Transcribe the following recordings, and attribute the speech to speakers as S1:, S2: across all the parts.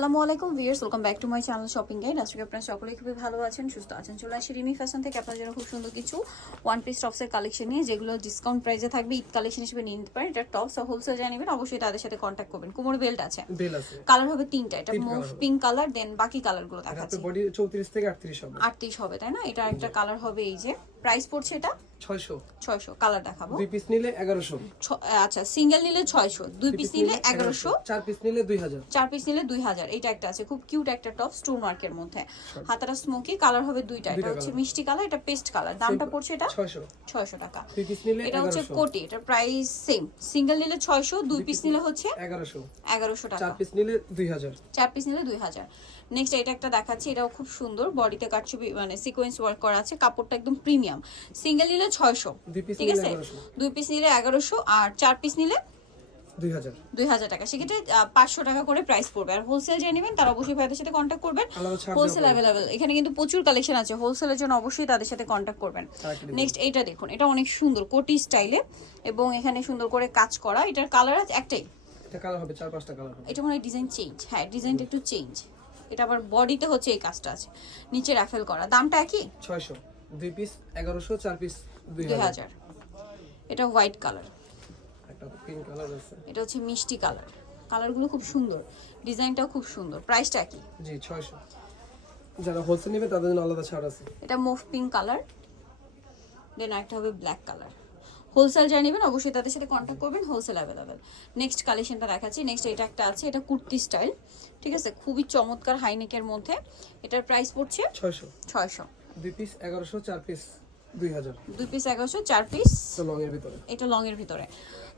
S1: আসসালামু আলাইকুম viewers welcome back to my channel shopping guide. আজকে আপনারা সকলেই খুবই ভালো আছেন সুস্থ আছেন। চলে আসি রিমি ফ্যাশন থেকে। আপনার জন্য খুব সুন্দর কিছু ওয়ান পিস টপসের কালেকশন নিয়ে যেগুলো ডিসকাউন্ট প্রাইসে থাকবে ঈদ কালেকশন হিসেবে নিয়ে নিতে পারেন। এটা টপস আর হোলসেল জানিয়ে নেবেন অবশ্যই তাদের সাথে কন্ট্যাক্ট করবেন। কোমর বেল্ট আছে। কালার হবে তিনটা এটা মুভ পিঙ্ক কালার দেন বাকি কালারগুলো দেখাচ্ছি।
S2: বডি চৌত্রিশ থেকে আটত্রিশ হবে।
S1: আটত্রিশ হবে তাই না? এটা একটা কালার হবে এই যে। প্রাইস পড়ছে এটা?
S2: ছয়শো।
S1: ছয়শো কালার দেখাবো
S2: দুই পিস নিলে এগারোশো।
S1: ছ- আচ্ছা সিঙ্গেল নিলে ছয়শো দুই পিস নিলে এগারোশো।
S2: চার পিস নিলে দুই হাজার।
S1: চার পিস নিলে দুই হাজার এটা একটা আছে খুব কিউট একটা টপ স্টোন মার্কের মধ্যে হাতাটা স্মোকি কালার হবে দুইটা এটা হচ্ছে মিষ্টি কালার এটা পেস্ট কালার দামটা পড়ছে এটা
S2: ছয়শো।
S1: ছয়শো টাকা।
S2: দুই পিস নিলে
S1: এটা হচ্ছে কোটি এটা প্রাইস সেম সিঙ্গেল নিলে ছয়শো দুই পিস নিলে হচ্ছে
S2: এগারোশো।
S1: এগারোশো টাকা।
S2: চার পিস নিলে দুই হাজার।
S1: চার পিস নিলে দুই হাজার। নেক্সট এটা একটা দেখাচ্ছি এটাও খুব সুন্দর। বডিতে কাটছবি মানে সিকোয়েন্স ওয়ার্ক করা আছে। কাপড়টা একদম প্রিমিয়াম সিঙ্গেল নিলে ছয়শো ঠিক আছে? দুই পিস নিলে এগারোশো আর চার পিস নিলে
S2: দুই হাজার।
S1: টাকা। সেক্ষেত্রে পাঁচশো টাকা করে প্রাইস পড়বে। আর হোলসেল যে নেবেন তারা অবশ্যই ভাইদের সাথে কন্ট্যাক্ট করবেন। হোলসেল অ্যাভেলেবেল এখানে কিন্তু প্রচুর কালেকশন আছে। হোলসেলের জন্য অবশ্যই তাদের সাথে কন্ট্যাক্ট করবেন। নেক্সট এইটা দেখুন। এটা অনেক সুন্দর কোটি স্টাইলে এবং এখানে সুন্দর করে কাজ করা। এটার কালার আছে একটাই।
S2: এটা
S1: মনে হয় ডিজাইন চেঞ্জ হ্যাঁ ডিজাইনটা একটু চেঞ্জ এটা আবার বডিতে হচ্ছে এই কাজটা আছে। নিচে রাফেল করা। দামটা একই?
S2: ছয়শো। দুই পিস এগারোশো চার পিস দুই হাজার।
S1: এটা হোয়াইট কালার
S2: একটা পিঙ্ক কালার আছে।
S1: এটা হচ্ছে মিষ্টি কালার কালারগুলো খুব সুন্দর। ডিজাইনটাও খুব সুন্দর। প্রাইসটা একই
S2: জি ছয়শো। যারা হোলসেল নেবে তাদের জন্য আলাদা ছাড় আছে।
S1: এটা মুভ পিঙ্ক কালার দেন একটা হবে ব্ল্যাক কালার হোলসেল যাই নেবেন অবশ্যই তাদের সাথে কন্ট্যাক্ট করবেন হোলসেল অ্যাভেলেবেল নেক্সট কালেকশনটা দেখাচ্ছি। নেক্সট এটা একটা আছে এটা কুর্তি স্টাইল ঠিক আছে? খুবই চমৎকার হাইনেকের মধ্যে। এটার প্রাইস পড়ছে
S2: ছয়শো।
S1: ছয়শো।
S2: দুই পিস এগারোশো চার পিস দুই হাজার।
S1: দুই পিস এগারোশো চার পিস
S2: লং এর ভিতরে।
S1: এটা লং এর ভিতরে।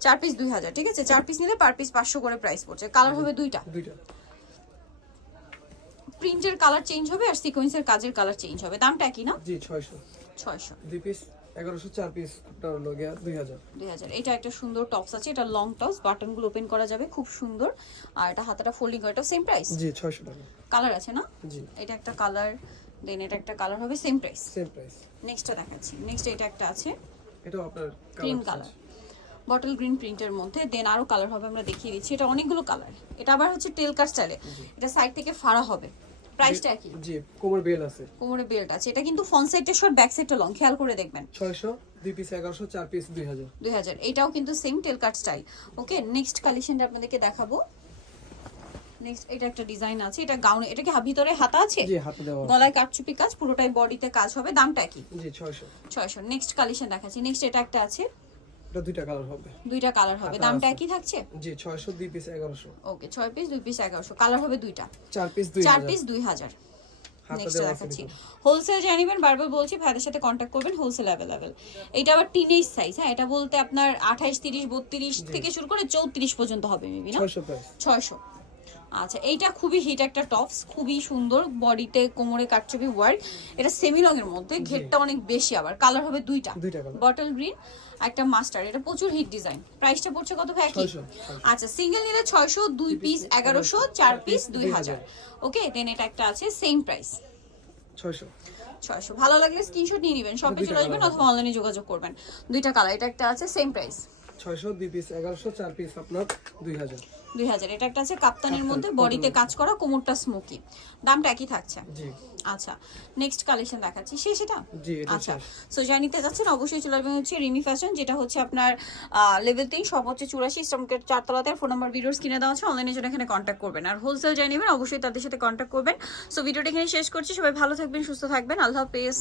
S1: চার পিস দুই হাজার ঠিক আছে? চার পিস নিলে পার পিস পাঁচশো করে প্রাইস পড়ছে। কালার হবে দুইটা।
S2: দুইটা।
S1: প্রিন্টের কালার চেঞ্জ হবে আর সিকোয়েন্সের কাজের কালার চেঞ্জ হবে। দামটা একই না?
S2: জি ছয়শো।
S1: ছয়শো।
S2: দুই পিস এগারোশো চার পিস আপনার হলো গিয়া দুই হাজার।
S1: দুই হাজার। এটা একটা সুন্দর টপস আছে এটা লং টপস বাটনগুলো ওপেন করা যাবে খুব সুন্দর। আর এটা হাতাটা ফোল্ডিং করা এটা সেম প্রাইস
S2: জি ছয়শো টাকা।
S1: কালার আছে না?
S2: জি।
S1: এটা একটা কালার দেন এটা একটা কালার হবে সেম প্রাইস
S2: সেম প্রাইস
S1: নেক্সটটা দেখাচ্ছি। নেক্সট এটা একটা আছে।
S2: এটা আপনার
S1: ক্রিম কালার বটল গ্রিন প্রিন্টের মধ্যে দেন আরও কালার হবে আমরা দেখিয়ে দিচ্ছি। এটা অনেকগুলো কালার এটা আবার হচ্ছে টেল কাট স্টাইলে এটা সাইড থেকে ফাড়া হবে। প্রাইসটা কি
S2: জি কোমর বেল আছে।
S1: কোমরে বেল্ট আছে। এটা কিন্তু ফ্রন্ট সাইডটা শর্ট ব্যাক সাইডটা লং খেয়াল করে দেখবেন।
S2: ছয়শো দুই পিস এগারোশো চার পিস দুই হাজার।
S1: দুই হাজার। এটাও কিন্তু same tail cut style okay next কালেকশনটা আপনাদেরকে দেখাবো। নেক্সট এটা একটা ডিজাইন আছে এটা গাউন এটা কি ভিতরে হাতা আছে?
S2: জি হাতে দেওয়া
S1: গলায় কাটচুপি কাজ পুরোটাই বডিতে কাজ হবে দামটা কি?
S2: জি ছয়শো।
S1: ছয়শো। নেক্সট কালেকশন দেখাচ্ছি। নেক্সট এটা একটা আছে।
S2: এটা দুইটা কালার হবে।
S1: দুইটা কালার হবে। দামটা। একই থাকছে?
S2: জি ছয়শো দুই পিস এগারোশো।
S1: ওকে ছয় পিস দুই পিস এগারোশো। কালার হবে দুইটা।
S2: চার পিস দুই
S1: চার
S2: হাজার।
S1: পিস দুই হাজার।
S2: হাতে
S1: নেক্সট দেখাচ্ছি। হোলসেল জানিবেন বারবার বলছি ভাইদের সাথে কন্ট্যাক্ট করবেন হোলসেল অ্যাভেলেবেল এটা আবার টিনেজ সাইজ হ্যাঁ? এটা বলতে আপনার আঠাইশ তিরিশ বত্রিশ থেকে শুরু করে চৌত্রিশ পর্যন্ত হবে মেবি না?
S2: ছয়শো।
S1: আচ্ছা এইটা খুবই হিট একটা টপস খুবই সুন্দর বডিতে কোমরে কাটছবি ওয়ার্ক এটা সেমি লং এর মধ্যে ঘেরটা অনেক বেশি আবার কালার হবে দুইটা। বটল গ্রিন একটা মাস্টার এটা প্রচুর হিট ডিজাইন প্রাইসটা পড়ছে কত ভাই? একই। আচ্ছা সিঙ্গেল নিলে ছয়শো দুই পিস এগারোশো চার পিস দুই হাজার। ওকে দেন এটা একটা আছে সেম প্রাইস
S2: ছয়শো।
S1: ছয়শো। ভালো লাগলে স্ক্রিনশট নিয়ে নেবেন শপে চলে আসবেন অথবা অনলাইনে যোগাযোগ করবেন। দুইটা কালার এটা একটা আছে সেম প্রাইস
S2: ছয়শো দুই পিস এগারোশো চার পিস আপনার দুই হাজার।
S1: দুই হাজার। এটা একটা আছে কাপ্তানের মধ্যে বডিতে কাজ করা কোমরটা স্মোকি দামটা একই থাকছে। আচ্ছা নেক্সট কালেকশন দেখাচ্ছি। শেষ এটা? আচ্ছা সো যা নিতে যাচ্ছেন অবশ্যই চলে আসবেন হচ্ছে রিমি ফ্যাশন যেটা হচ্ছে আপনার লেভেল তিন সব হচ্ছে চুরাশি স্টমকের চারতলাতে ফোন নাম্বার ভিডিওস কিনে দেওয়া আছে অনলাইনে জন্য এখানে কন্ট্যাক্ট করবেন। আর হোলসেল যাই নেবেন অবশ্যই তাদের সাথে কন্ট্যাক্ট করবেন। সো ভিডিওটা এখানে শেষ করছি সবাই ভালো থাকবেন সুস্থ থাকবেন আল্লাহ হাফেজ।